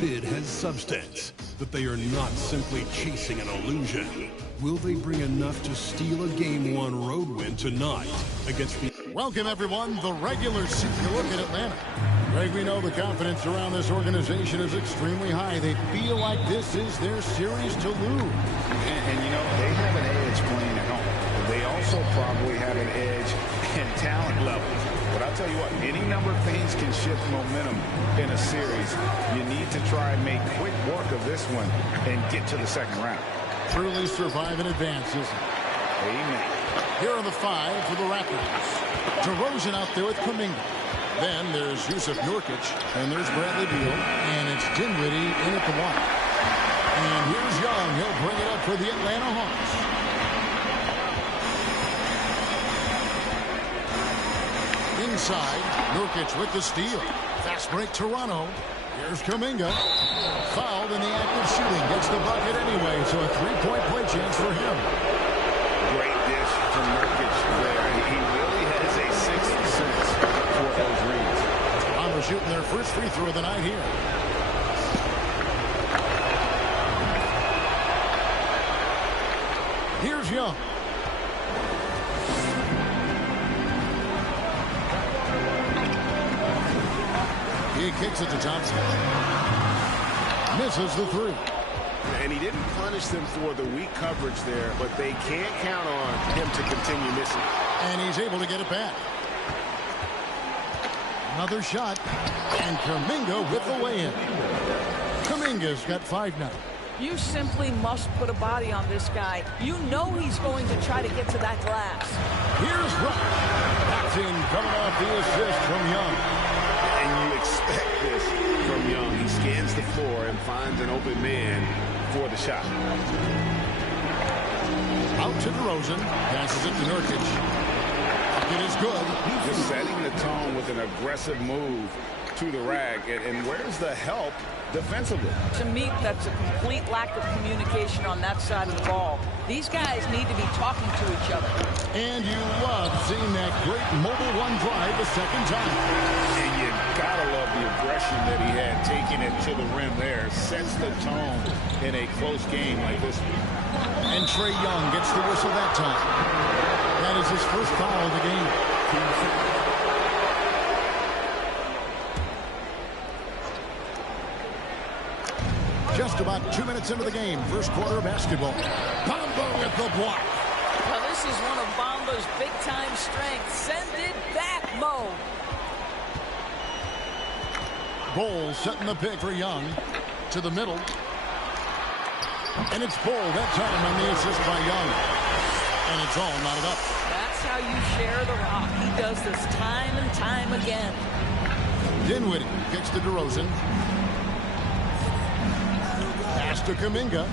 bid has substance, that they are not simply chasing an illusion. Will they bring enough to steal a Game 1 road win tonight against the... Welcome, everyone. The regular season look at Atlanta. Greg, we know the confidence around this organization is extremely high. They feel like this is their series to lose. And you know, they have an edge playing at home. They also probably have an edge in talent levels. But I'll tell you what, any number of things can shift momentum in a series. You need to try and make quick work of this one and get to the second round. Truly survive and advance, isn't it? Amen. Here are the five for the Raptors. DeRozan out there with Kuminga. Then there's Jusuf Nurkic, and there's Bradley Beal, and it's Dinwiddie in at the one. And here's Young. He'll bring it up for the Atlanta Hawks. Inside, Nurkic with the steal. Fast break Toronto. Here's Kuminga. Fouled in the act of shooting. Gets the bucket anyway, so a three-point play chance for him. Great dish from Nurkic there. He really has a sixth sense for those reads. Toronto shooting their first free throw of the night here. Here's Young. He kicks it to Thompson. Misses the three. And he didn't punish them for the weak coverage there, but they can't count on him to continue missing. And he's able to get it back. Another shot. And Kuminga with the lay-in. Kuminga's got 5 now. You simply must put a body on this guy. You know he's going to try to get to that glass. Here's Russ. That's in coming off the assist from Young. And you expect this from Young. He scans the floor and finds an open man for the shot. Out to DeRozan. Passes it to Nurkic. It is good. Just setting the tone with an aggressive move to the rag. And where's the help defensively? To me, that's a complete lack of communication on that side of the ball. These guys need to be talking to each other. And you love seeing that great mobile one drive the second time. And you gotta love the aggression that he had taking it to the rim there. Sets the tone in a close game like this one. And Trae Young gets the whistle that time. That is his first foul of the game. Just about 2 minutes into the game. First quarter of basketball. Bamba with the block. Well, this is one of Bamba's big-time strengths. Send it back, Mo. Bol setting the pick for Young. To the middle. And it's Bol that time on the assist by Young. And it's all knotted up. That's how you share the rock. He does this time and time again. Dinwiddie kicks to DeRozan. Pass to Kuminga.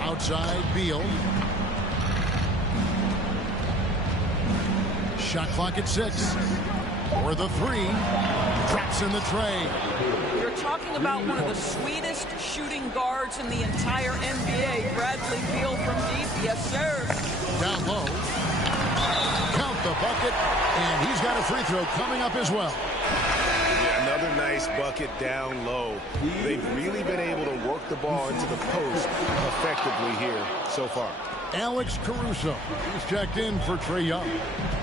Outside Beal. Shot clock at 6. For the 3. Drops in the tray. You're talking about one of the sweetest shooting guards in the entire NBA. Bradley Beal from deep. Yes, sir. Down low. Count the bucket. And he's got a free throw coming up as well. Another nice bucket down low. They've really been able to work the ball into the post effectively here so far. Alex Caruso is checked in for Trae Young.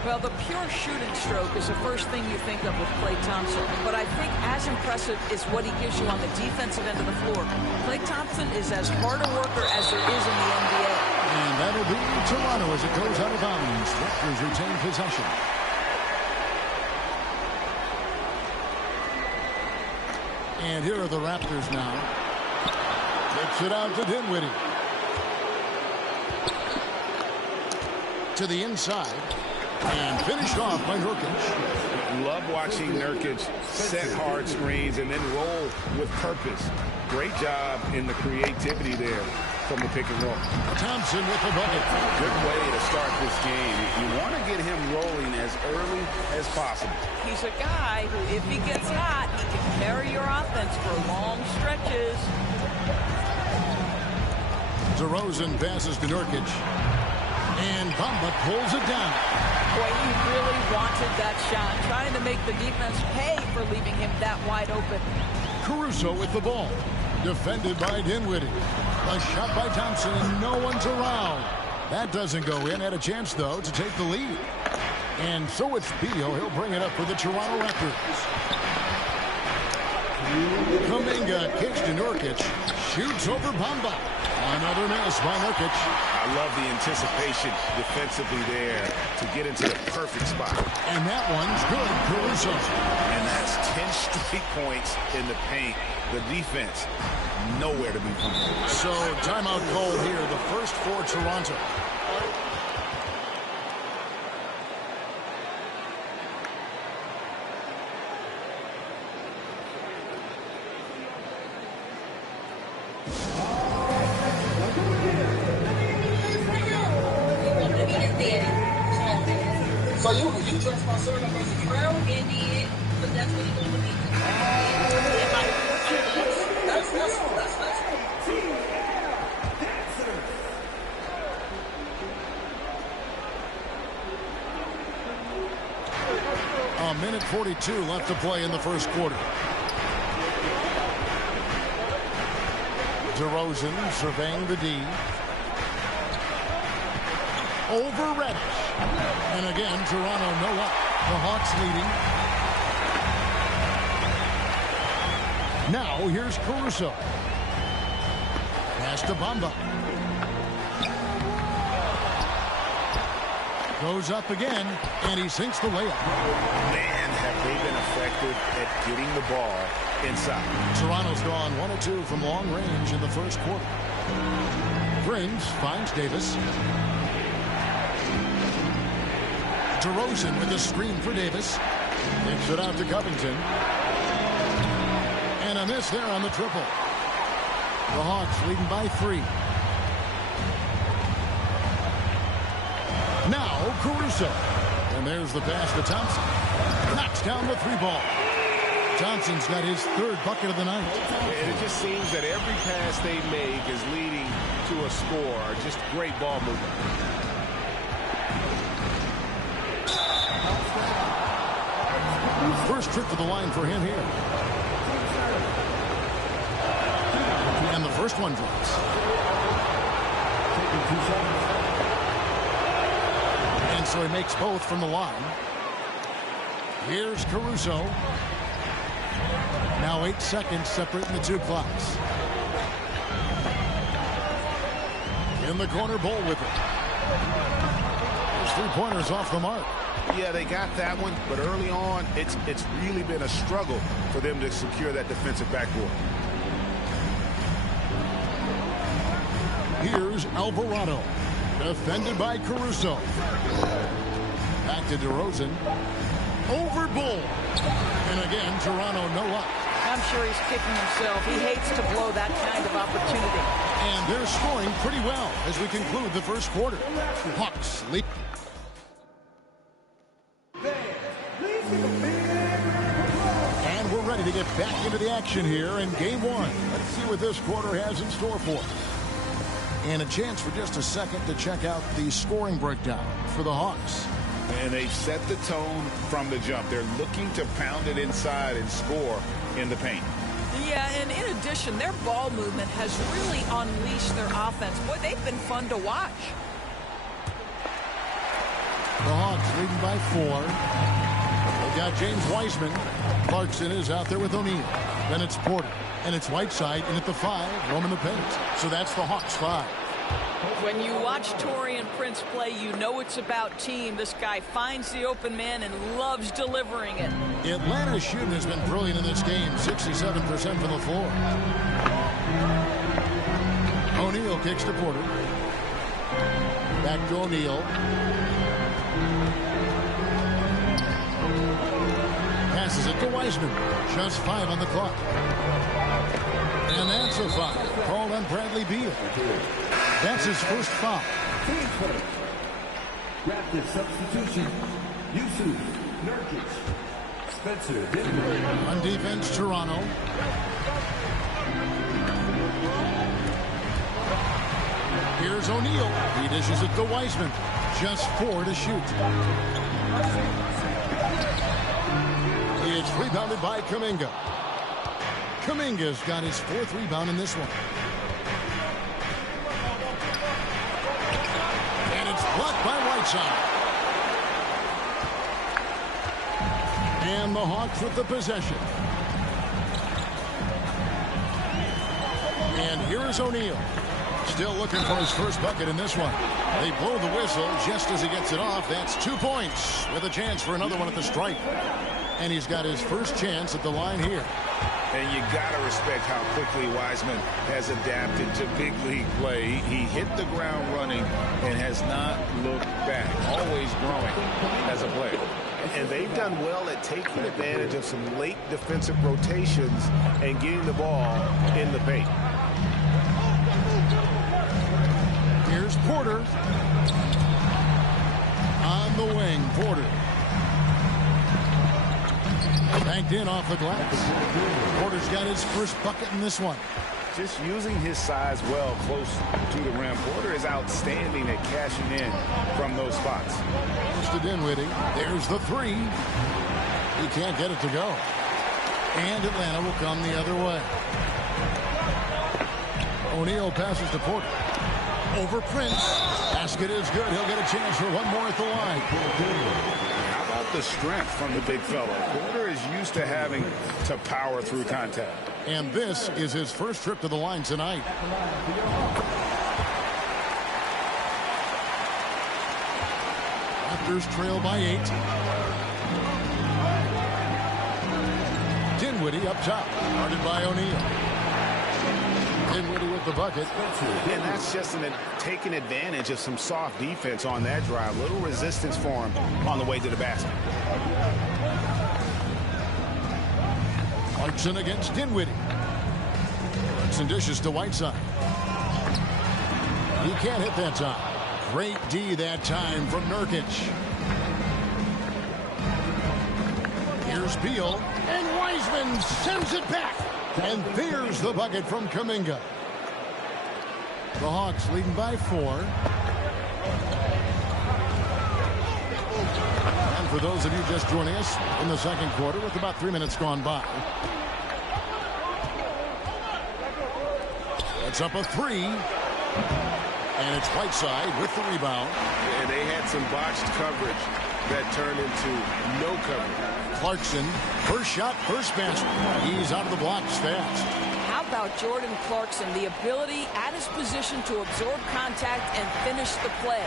Well, the pure shooting stroke is the first thing you think of with Klay Thompson. But I think as impressive is what he gives you on the defensive end of the floor. Klay Thompson is as hard a worker as there is in the NBA. And that'll be Toronto as it goes out of bounds. Raptors retain possession. And here are the Raptors now. Flips it out to Dinwiddie. To the inside. And finished off by Nurkic. Love watching Nurkic set hard screens and then roll with purpose. Great job in the creativity there from the pick and roll. Thompson with the bucket. Good way to start this game. You want to get him rolling as early as possible. He's a guy who, if he gets hot, he can carry your offense for long stretches. DeRozan passes to Nurkic. And Bamba pulls it down. Boy, he really wanted that shot, trying to make the defense pay for leaving him that wide open. Caruso with the ball. Defended by Dinwiddie. A shot by Thompson, and no one's around. That doesn't go in. Had a chance, though, to take the lead. And so it's Beal. He'll bring it up for the Toronto Raptors. Kuminga kicks to Nurkic. Shoots over Bamba. Another miss by Nurkic. I love the anticipation defensively there to get into the perfect spot. And that one's good. Caruso. And that's 10 straight points in the paint. The defense, nowhere to be found. So, timeout called here. The first for Toronto. So you dressed my son up as a clown? Indeed, but that's what he's going to be. That's A minute 42 left to play in the first quarter. DeRozan surveying the D. Over Reddish. And again, Toronto no up. The Hawks leading. Now here's Caruso. Pass to Bamba. Goes up again, and he sinks the layup. Man, have they been effective at getting the ball inside. Toronto's gone 1 of 2 from long range in the first quarter. Brings, finds Davis. DeRozan with a screen for Davis. Takes it out to Covington. And a miss there on the triple. The Hawks leading by 3. Now Caruso. And there's the pass to Thompson. Knocks down the 3-ball. Thompson's got his 3rd bucket of the night. And it just seems that every pass they make is leading to a score. Just great ball movement. First trip to the line for him here. And the first one drops. And so he makes both from the line. Here's Caruso. Now 8 seconds separating the 2 clocks. In the corner, Bull with it. His 3-pointers off the mark. Yeah, they got that one, but early on, it's really been a struggle for them to secure that defensive backboard. Here's Alvarado, defended by Caruso. Back to DeRozan. Over Bull. And again, Toronto no luck. I'm sure he's kicking himself. He hates to blow that kind of opportunity. And they're scoring pretty well as we conclude the first quarter. Hawks lead. And we're ready to get back into the action here in game 1. Let's see what this quarter has in store for us. And a chance for just a second to check out the scoring breakdown for the Hawks. And they've set the tone from the jump. They're looking to pound it inside and score in the paint. Yeah, and in addition, their ball movement has really unleashed their offense. Boy, they've been fun to watch. The Hawks leading by 4. They've got James Wiseman. Clarkson is out there with O'Neal. Then it's Porter. And it's Whiteside in at the 5, roaming the paint. So that's the Hawks 5. When you watch Taurean Prince play, you know it's about team. This guy finds the open man and loves delivering it. Atlanta's shooting has been brilliant in this game, 67% from the floor. O'Neal kicks to Porter. Back to O'Neal. Passes it to Wiseman. Just 5 on the clock. And that's a foul called on Bradley Beal. That's his first foul. Raptors substitution. Yusuf Nurkic. Spencer Dinwiddie. On defense, Toronto. Here's O'Neal. He dishes it to Wiseman. Just 4 to shoot. It's rebounded by Kuminga. Kuminga's got his 4th rebound in this one. And it's blocked by Whiteside. And the Hawks with the possession. And here is O'Neal. Still looking for his first bucket in this one. They blow the whistle just as he gets it off. That's 2 points with a chance for another one at the stripe. And he's got his first chance at the line here. And you got to respect how quickly Wiseman has adapted to big league play. He hit the ground running and has not looked back. Always growing as a player. And they've done well at taking advantage of some late defensive rotations and getting the ball in the paint. Here's Porter. On the wing, Porter. Banked in off the glass. Porter's got his first bucket in this one. Just using his size well close to the rim. Porter is outstanding at cashing in from those spots. Goes to Dinwiddie. There's the 3. He can't get it to go. And Atlanta will come the other way. O'Neal passes to Porter. Over Prince. Basket is good. He'll get a chance for one more at the line. How about the strength from the big fella? Porter is used to having to power through contact. And this is his first trip to the line tonight. Raptors trail by 8. Dinwiddie up top. Guarded by O'Neal. Dinwiddie with the bucket. And that's just taking advantage of some soft defense on that drive. Little resistance for him on the way to the basket. Clarkson against Dinwiddie. Clarkson dishes to Whiteside. He can't hit that time. Great D that time from Nurkic. Here's Beal. And Wiseman sends it back. And there's the bucket from Kuminga. The Hawks leading by 4. And for those of you just joining us in the second quarter with about 3 minutes gone by. It's up a 3. And it's Whiteside with the rebound. And they had some botched coverage that turned into no coverage. Clarkson, first shot, first basket. He's out of the blocks fast. How about Jordan Clarkson? The ability at his position to absorb contact and finish the play.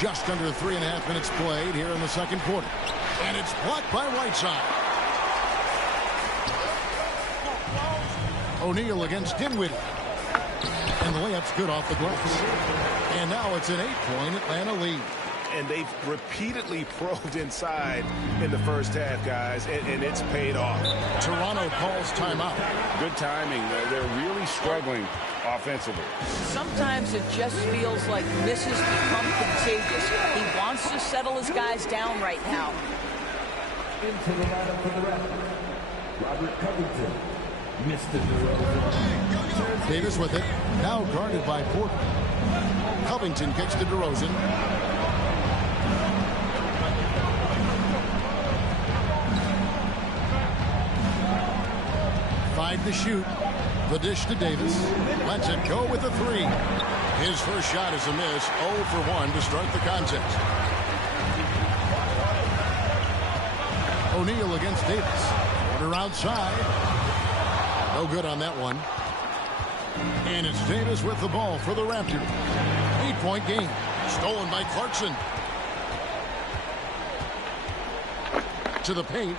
Just under 3.5 minutes played here in the second quarter. And it's blocked by Whiteside. O'Neal against Dinwiddie. And the layup's good off the glass. And now it's an 8-point Atlanta lead. And they've repeatedly probed inside in the first half, guys, and it's paid off. Toronto calls timeout. Good timing. They're really struggling offensively. Sometimes it just feels like misses become contagious. He wants to settle his guys down right now. Into the lineup for the Raptors, Robert Covington, Mr. DeRozan. Davis with it. Now guarded by Porter. Covington kicks to DeRozan. Five to shoot. The dish to Davis. Lets it go with a 3. His first shot is a miss. 0 for 1 to start the contest. O'Neal against Davis. Porter outside. No good on that one. And it's Davis with the ball for the Raptors. 8-point game. Stolen by Clarkson. To the paint.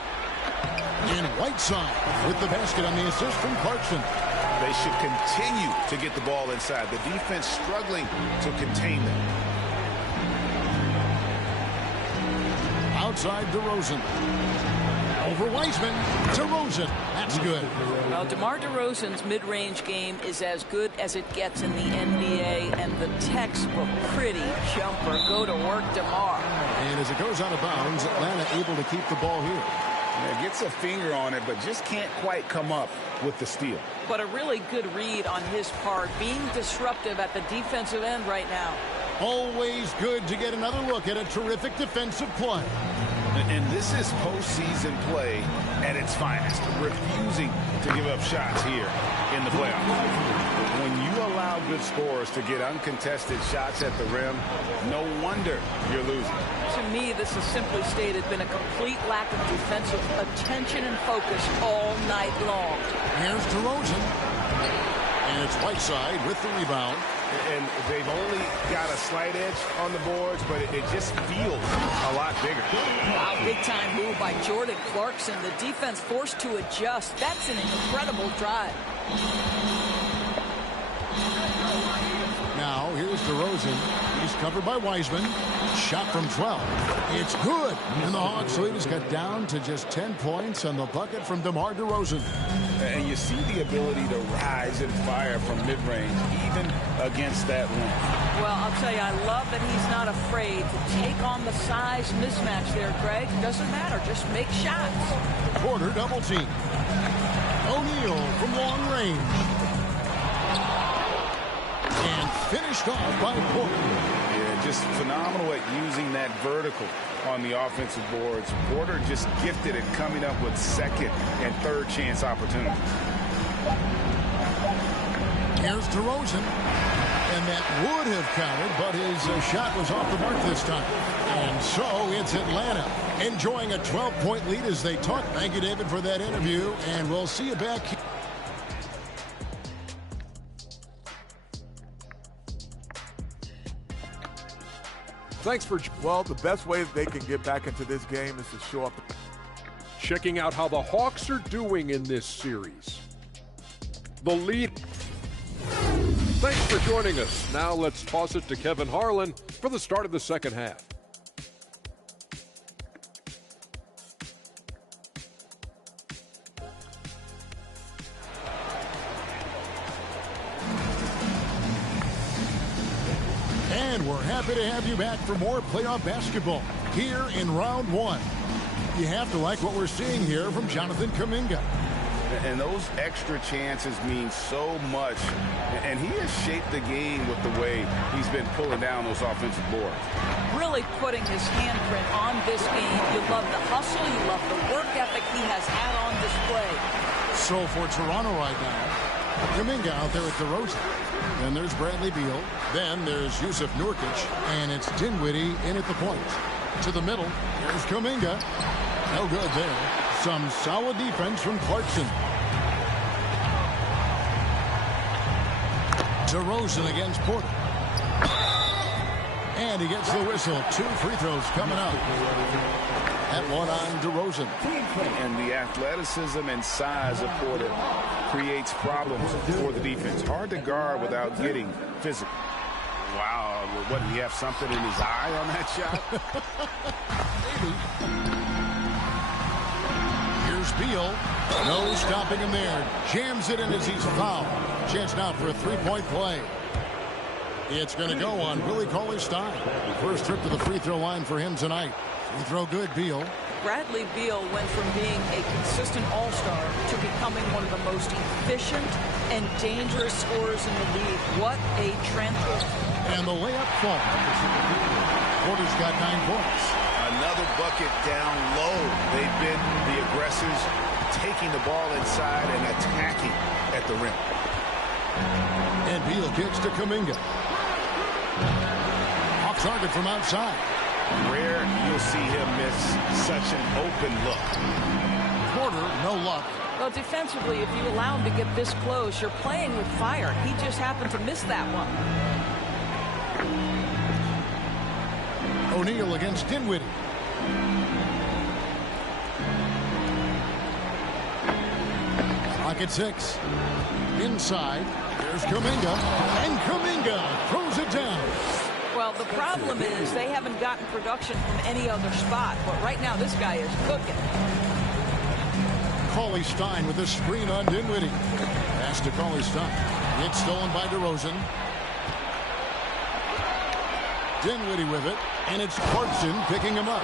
And Whiteside with the basket on the assist from Clarkson. They should continue to get the ball inside. The defense struggling to contain them. Outside DeRozan. Over Wiseman. DeRozan. That's good. Well, DeMar DeRozan's mid-range game is as good as it gets in the NBA, and the textbook pretty jumper. Go to work, DeMar. And as it goes out of bounds, Atlanta able to keep the ball here. Yeah, gets a finger on it, but just can't quite come up with the steal. But a really good read on his part, being disruptive at the defensive end right now. Always good to get another look at a terrific defensive play. And this is postseason play at its finest, refusing to give up shots here in the playoffs. When you allow good scorers to get uncontested shots at the rim, no wonder you're losing. To me, this has simply stated been a complete lack of defensive attention and focus all night long. Here's DeRozan. And it's Whiteside with the rebound. And they've only got a slight edge on the boards, but it just feels a lot bigger. Wow, big-time move by Jordan Clarkson. The defense forced to adjust. That's an incredible drive. Now, here's DeRozan. He's covered by Wiseman. Shot from 12. It's good. And the Hawks lead has got down to just 10 points on the bucket from DeMar DeRozan. And you see the ability to rise and fire from mid-range, even against that length. Well, I'll tell you, I love that he's not afraid to take on the size mismatch there, Greg. Doesn't matter. Just make shots. Porter double team. O'Neal from long range. And finished off by Porter. Yeah, just phenomenal at using that vertical on the offensive boards. Porter just gifted at coming up with second and third chance opportunities. Here's DeRozan. And that would have counted, but his shot was off the mark this time. And so it's Atlanta enjoying a 12-point lead as they talk. Thank you, David, for that interview, and we'll see you back here. Thanks for, well, the best way that they can get back into this game is to show up. Checking out how the Hawks are doing in this series. The lead. Thanks for joining us. Now let's toss it to Kevin Harlan for the start of the second half. And we're happy to have you back for more playoff basketball here in round one. You have to like what we're seeing here from Jonathan Kuminga. And those extra chances mean so much. And he has shaped the game with the way he's been pulling down those offensive boards. Really putting his handprint on this game. You love the hustle. You love the work ethic he has had on display. So for Toronto right now, Kuminga out there with DeRozan. Then there's Bradley Beal. Then there's Yusuf Nurkic. And it's Dinwiddie in at the point. To the middle. Here's Kuminga. No good there. Some solid defense from Clarkson. DeRozan against Porter. And he gets the whistle. 2 free throws coming up. That one on DeRozan. And the athleticism and size of Porter creates problems for the defense. Hard to guard without getting physical. Wow, what, did he have something in his eye on that shot? Maybe. Here's Beal. No stopping him there. Jams it in as he's fouled. Chance now for a three-point play. It's going to go on Willie Cauley-Stein. First trip to the free throw line for him tonight. Free throw good, Beal. Bradley Beal went from being a consistent all-star to becoming one of the most efficient and dangerous scorers in the league. What a transfer. And the layup falls. Porter's got 9 points. Another bucket down low. They've been the aggressors, taking the ball inside and attacking at the rim. And Beal kicks to Kuminga. Off target from outside. Rare you'll see him miss such an open look. Porter, no luck. Well, defensively, if you allow him to get this close, you're playing with fire. He just happened to miss that one. O'Neal against Dinwiddie. Clock at 6. Inside. There's Kuminga. And Kuminga throws it down. Well, the problem is they haven't gotten production from any other spot. But right now, this guy is cooking. Cauley-Stein with a screen on Dinwiddie. Pass to Cauley-Stein. It's stolen by DeRozan. Dinwiddie with it, and it's Clarkson picking him up.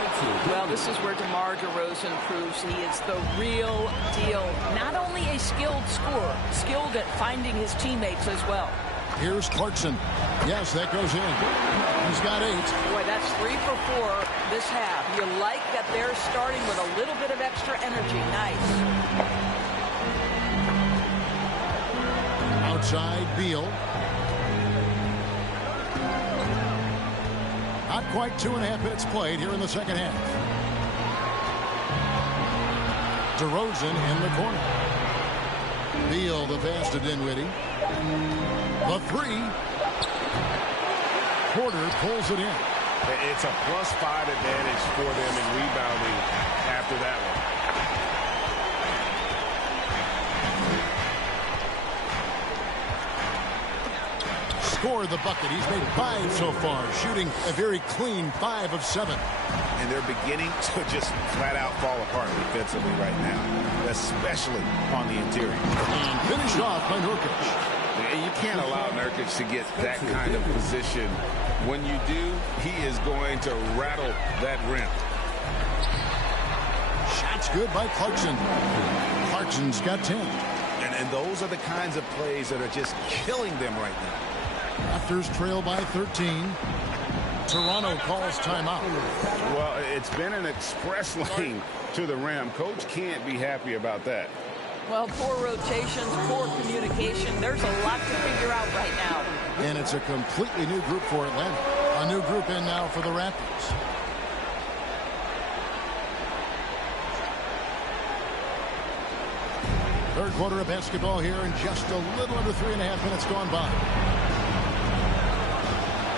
Well, this is where DeMar DeRozan proves he is the real deal. Not only a skilled scorer, skilled at finding his teammates as well. Here's Clarkson. Yes, that goes in. He's got 8. Boy, that's 3 for 4 this half. You like that they're starting with a little bit of extra energy. Nice. Outside, Beal. Not quite 2.5 minutes played here in the second half. DeRozan in the corner. Beal the pass to Dinwiddie. The 3. Porter pulls it in. It's a +5 advantage for them in rebounding after that one. Scored the bucket. He's made 5 so far, shooting a very clean 5 of 7. And they're beginning to just flat out fall apart defensively right now, especially on the interior. And finished off by Nurkic. You can't allow Nurkic to get that kind of position. When you do, he is going to rattle that rim. Shots good by Clarkson. Clarkson's got 10. And those are the kinds of plays that are just killing them right now. Raptors trail by 13. Toronto calls timeout. Well, it's been an express lane to the rim. Coach can't be happy about that. Well, poor rotations, poor communication. There's a lot to figure out right now. And it's a completely new group for Atlanta. A new group in now for the Raptors. Third quarter of basketball here in just a little under 3.5 minutes gone by.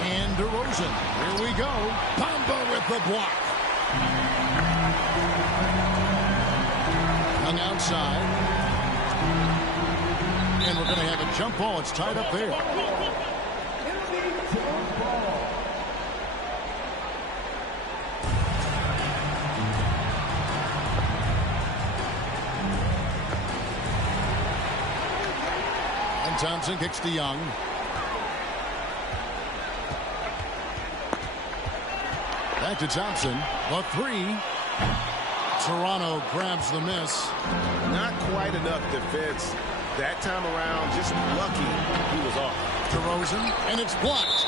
And DeRozan, here we go. Bamba with the block. Hung outside. And we're going to have a jump ball. It's tied up there. And Thompson kicks to Young. Back to Thompson. The 3. Toronto grabs the miss. Not quite enough defense that time around. Just lucky he was off. DeRozan, and it's blocked.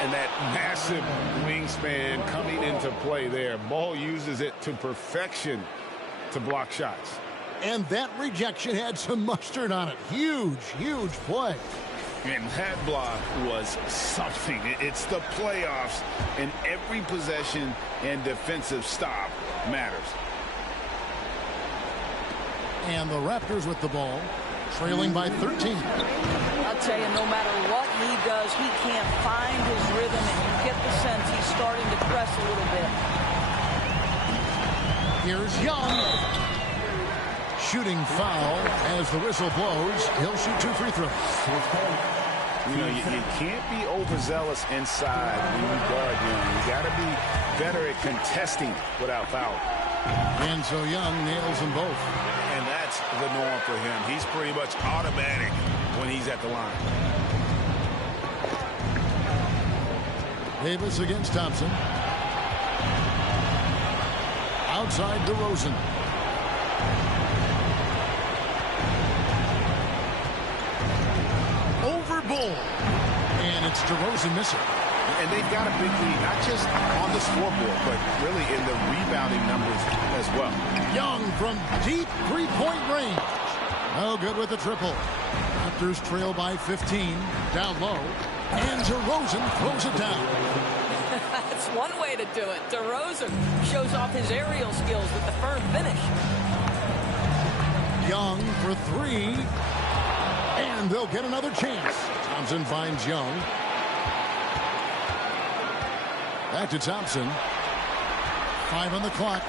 And that massive wingspan coming into play there. Ball uses it to perfection to block shots. And that rejection had some mustard on it. Huge, huge play. And that block was something. It's the playoffs, and every possession and defensive stop matters. And the Raptors with the ball, trailing by 13. I'll tell you, no matter what he does, he can't find his rhythm, and you get the sense he's starting to press a little bit. Here's Young. Shooting foul as the whistle blows. He'll shoot 2 free throws. You know, you can't be overzealous inside when you guard Young. You got to be better at contesting without foul. And so Young nails them both. And that's the norm for him. He's pretty much automatic when he's at the line. Davis against Thompson. Outside DeRozan. Over Bull. And it's DeRozan missing. And they've got a big lead, not just on the scoreboard, but really in the rebounding numbers as well. Young from deep three-point range. No good with the triple. Raptors trail by 15. Down low. And DeRozan throws it down. That's one way to do it. DeRozan shows off his aerial skills with the firm finish. Young for 3. And they'll get another chance. Thompson finds Young. Back to Thompson. 5 on the clock.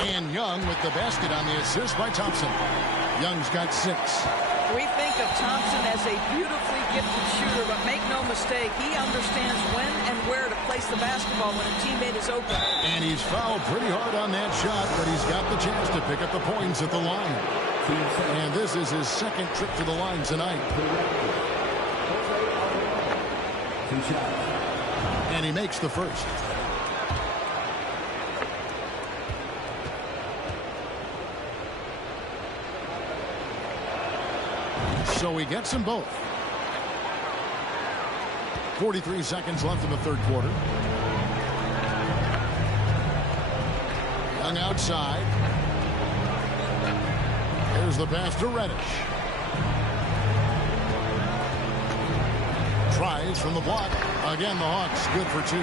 And Young with the basket on the assist by Thompson. Young's got 6. We think of Thompson as a beautifully gifted shooter, but make no mistake, he understands when and where to place the basketball when a teammate is open. And he's fouled pretty hard on that shot, but he's got the chance to pick up the points at the line. And this is his second trip to the line tonight. And he makes the first. So he gets them both. 43 seconds left in the third quarter. Young outside. Here's the pass to Reddish. Tries from the block. Again, the Hawks good for 2.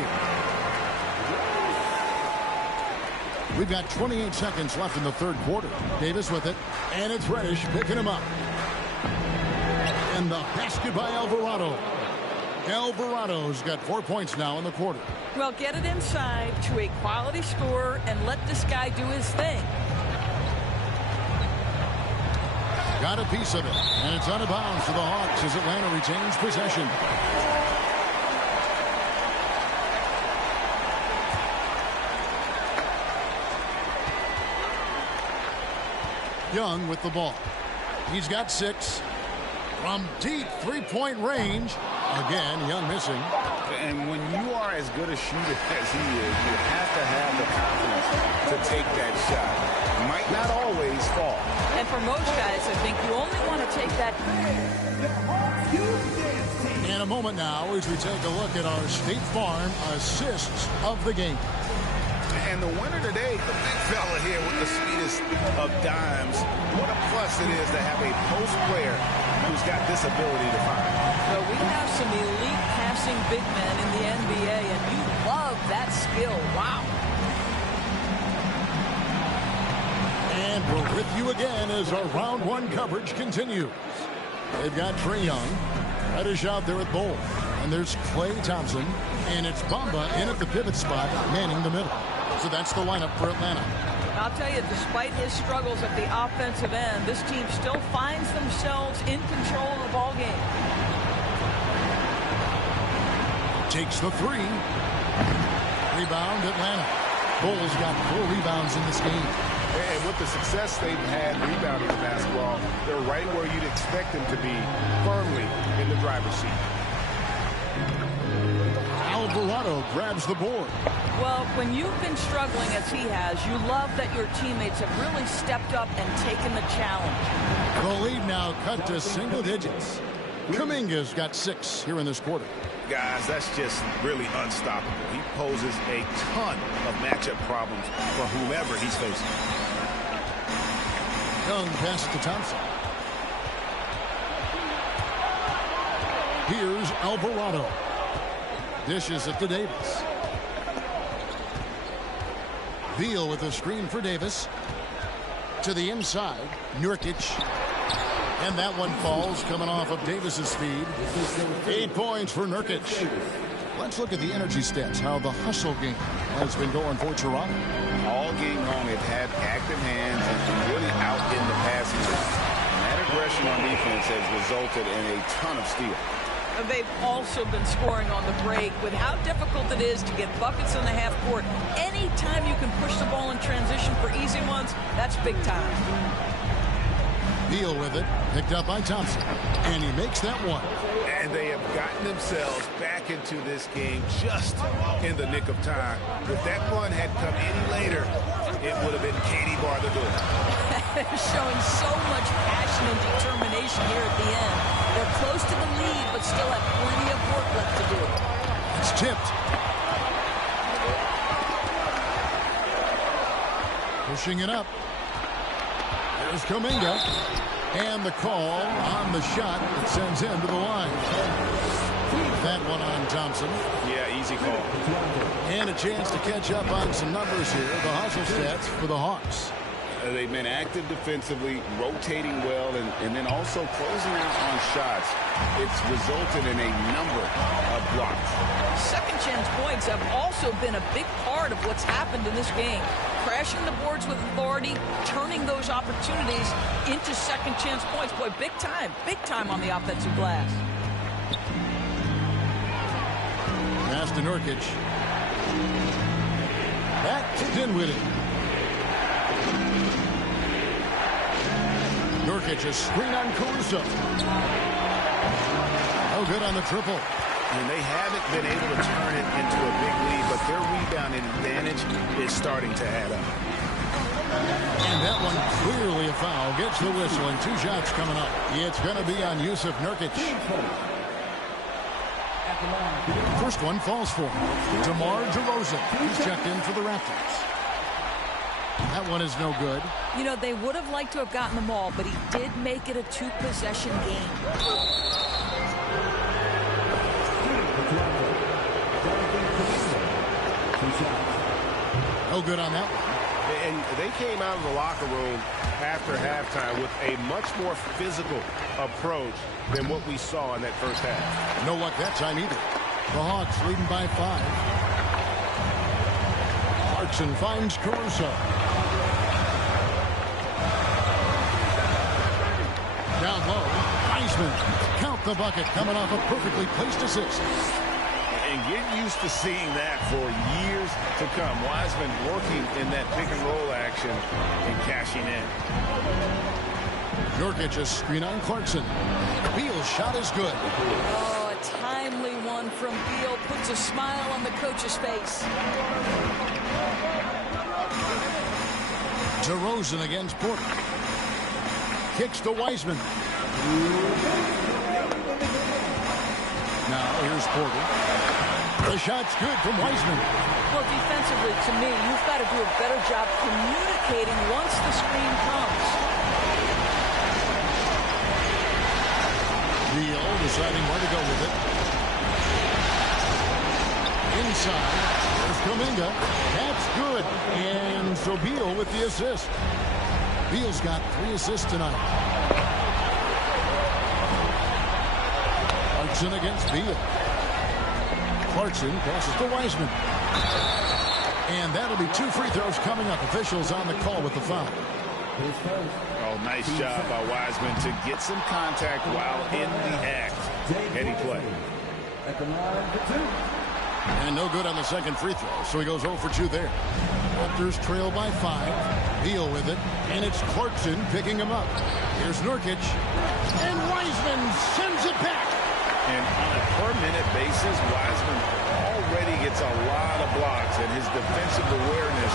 We've got 28 seconds left in the third quarter. Davis with it. And it's Reddish picking him up. And the basket by Alvarado. Alvarado's got 4 points now in the quarter. Well, get it inside to a quality scorer and let this guy do his thing. Got a piece of it. And it's out of bounds to the Hawks as Atlanta retains possession. Young with the ball. He's got 6. From deep three-point range. Again, Young missing. And when you are as good a shooter as he is, you have to have the confidence to take that shot. Might not always fall. And for most guys, I think you only want to take that. In a moment now, as we take a look at our State Farm assists of the game. And the winner today, the big fella here with the sweetest of dimes. What a plus it is to have a post player who's got this ability to find. So we have some elite passing big men in the NBA, and you love that skill. Wow. And we're with you again as our round 1 coverage continues. They've got Trae Young. Reddish out there at Bull. And there's Klay Thompson. And it's Bamba in at the pivot spot, manning the middle. So that's the lineup for Atlanta. I'll tell you, despite his struggles at the offensive end, this team still finds themselves in control of the ball game. Takes the 3. Rebound, Atlanta. Bulls got 4 rebounds in this game. And with the success they've had rebounding the basketball, they're right where you'd expect them to be, firmly in the driver's seat. Alvarado grabs the board. Well, when you've been struggling as he has, you love that your teammates have really stepped up and taken the challenge. The lead now cut to single digits. Kuminga's got 6 here in this quarter. Guys, that's just really unstoppable. He poses a ton of matchup problems for whomever he's facing. Young pass to Thompson. Here's Alvarado. Dishes it to Davis. Beal with a screen for Davis. To the inside, Nurkic. And that one falls, coming off of Davis's feed. 8 points for Nurkic. Let's look at the energy stats, how the hustle game has been going for Toronto. All game long, they've had active hands and really out in the passing game. And that aggression on defense has resulted in a ton of steals. They've also been scoring on the break. With how difficult it is to get buckets in the half court, anytime you can push the ball in transition for easy ones, that's big time. Beal with it, picked up by Thompson, and he makes that one. And they have gotten themselves back into this game just in the nick of time. If that run had come any later, it would have been Katie bar the door. Showing so much passion and determination here at the end. They're close to the lead, but still have plenty of work left to do. It's tipped. Pushing it up. There's Kuminga. And the call on the shot that sends him to the line. That one on Thompson. Yeah, easy call. And a chance to catch up on some numbers here. The hustle stats for the Hawks. They've been active defensively, rotating well, and then also closing out on shots. It's resulted in a number of blocks. Second chance points have also been a big part of what's happened in this game. Crashing the boards with authority, turning those opportunities into second chance points. Boy, big time on the offensive glass. Pass to Nurkic. Back to Dinwiddie. Nurkic, a screen on Caruso. No good on the triple. And they haven't been able to turn it into a big lead, but their rebounding advantage is starting to add up. And that one clearly a foul. Gets the whistle, and 2 shots coming up. It's going to be on Yusuf Nurkic. First one falls for him. DeMar DeRozan. He's checked in for the Raptors. That one is no good. You know, they would have liked to have gotten the ball, but he did make it a two-possession game. No good on that one. And they came out of the locker room after halftime with a much more physical approach than what we saw in that first half. No luck that time either. The Hawks leading by 5. Clarkson finds Caruso. Down low, Wiseman. Count the bucket coming off a perfectly placed assist. And get used to seeing that for years to come. Wiseman working in that pick-and-roll action and cashing in. Nurkic a screen on Clarkson. Beal's shot is good. Oh, a timely one from Beal puts a smile on the coach's face. DeRozan against Porter. Kicks to Wiseman. Now here's Porter. The shot's good from Wiseman. Well, defensively, to me, you've got to do a better job communicating once the screen comes. Beal deciding where to go with it. Inside. There's Kuminga. That's good. And so Beal with the assist. Beal's got 3 assists tonight. Clarkson against Beal. Clarkson passes to Wiseman. And that'll be 2 free throws coming up. Officials on the call with the foul. Oh, nice job by Wiseman to get some contact while in the act. Heady play. And no good on the second free throw, so he goes 0 for 2 there. Raptors trail by 5. Beal with it, and it's Clarkson picking him up. Here's Nurkic, and Wiseman sends it back. And on a per-minute basis, Wiseman already gets a lot of blocks, and his defensive awareness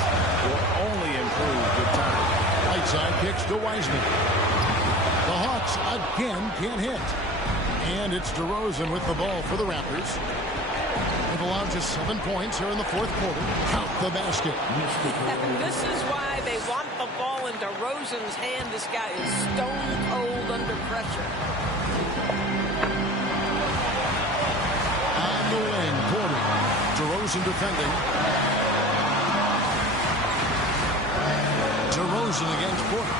will only improve with time. Right side kicks to Wiseman. The Hawks again can't hit. And it's DeRozan with the ball for the Raptors. They've allowed just 7 points here in the fourth quarter. Count the basket. And this is why they want the ball in DeRozan's hand. This guy is stone cold under pressure. On the wing, Porter. DeRozan defending. DeRozan against Porter.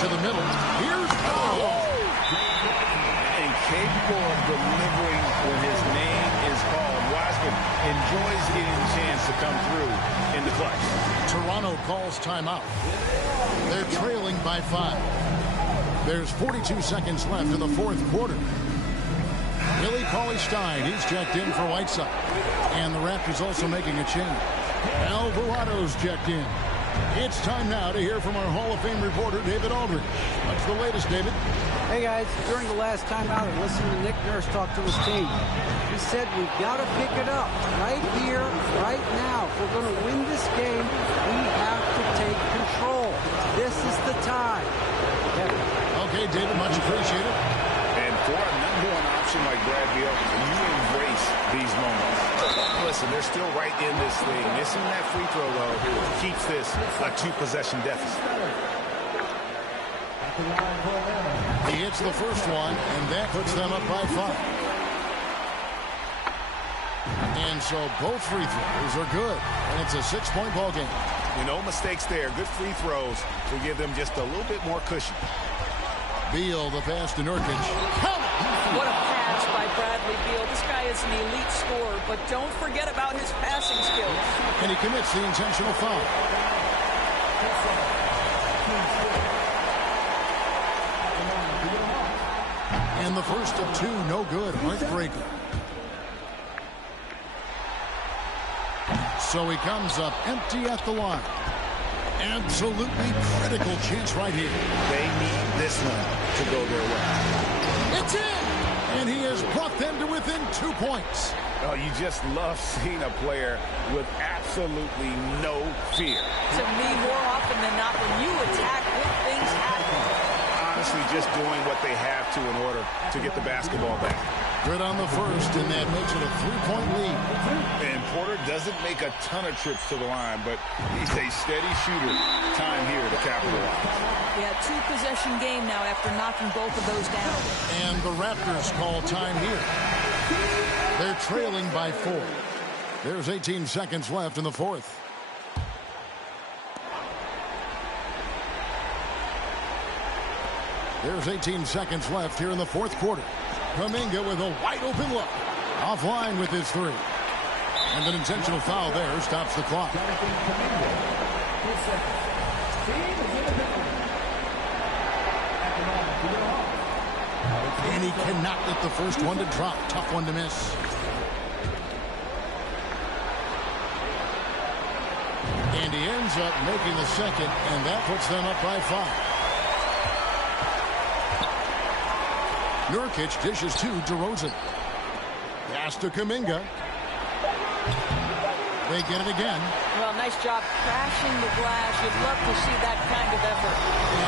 To the middle. Here's Capable of delivering when his name is called. Wiseman enjoys getting the chance to come through in the clutch. Toronto calls timeout. They're trailing by 5. There's 42 seconds left in the fourth quarter. Billy Cauley-Stein, he's checked in for Whiteside. And the Raptors also making a change. Alvarado's checked in. It's time now to hear from our Hall of Fame reporter, David Aldridge. What's the latest, David? Hey, guys. During the last timeout, I listened to Nick Nurse talk to his team. He said we've got to pick it up right here, right now. If we're going to win this game, we have to take control. This is the time. Kevin. Okay, David, much appreciated. And for a number 1 option like Brad Beal, you embrace these moments. Listen, they're still right in this thing. Missing that free throw, though, keeps this a 2-possession deficit. He hits the first one, and that puts them up by 5. And so both free throws are good, and it's a 6-point ball game. No mistakes there. Good free throws to give them just a little bit more cushion. Beal, the pass to Nurkic. What a pass by Bradley Beal. This guy is an elite scorer, but don't forget about his passing skills. And he commits the intentional foul. And the first of 2, no good. Heartbreaker. So he comes up empty at the line. Absolutely critical chance right here. They need this one to go their way. It's in! And he has brought them to within 2 points. Oh, you just love seeing a player with absolutely no fear. To me, more often than not, when you attack, good things happen. Honestly, just doing what they have to in order to get the basketball back. Good on the first, and that makes it a 3-point lead. And Porter doesn't make a ton of trips to the line, but he's a steady shooter. Time here to capitalize. Yeah, 2-possession game now after knocking both of those down. And the Raptors call time here. They're trailing by 4. There's 18 seconds left in the fourth. There's 18 seconds left here in the fourth quarter. Kuminga with a wide-open look. Offline with his 3. And an intentional foul there stops the clock. And he cannot get the first one to drop. Tough one to miss. And he ends up making the second, and that puts them up by 5. Nurkic dishes to DeRozan. Pass to Kuminga. They get it again. Well, nice job crashing the glass. You'd love to see that kind of effort.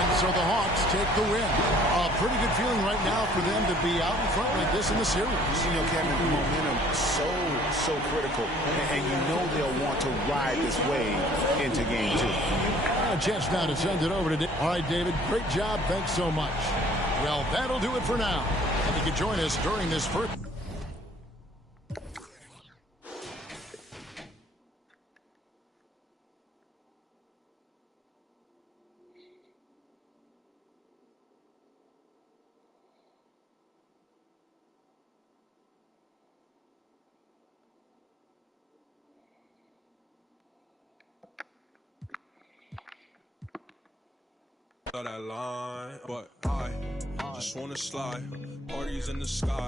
And so the Hawks take the win. A pretty good feeling right now for them to be out in front like this in the series. You know, Kevin, momentum so critical. And you know they'll want to ride this wave into game 2. A chance now to send it over to All right, David, great job. Thanks so much. Well, that'll do it for now. And you can join us during this first. That line, but I just wanna slide. Parties in the sky.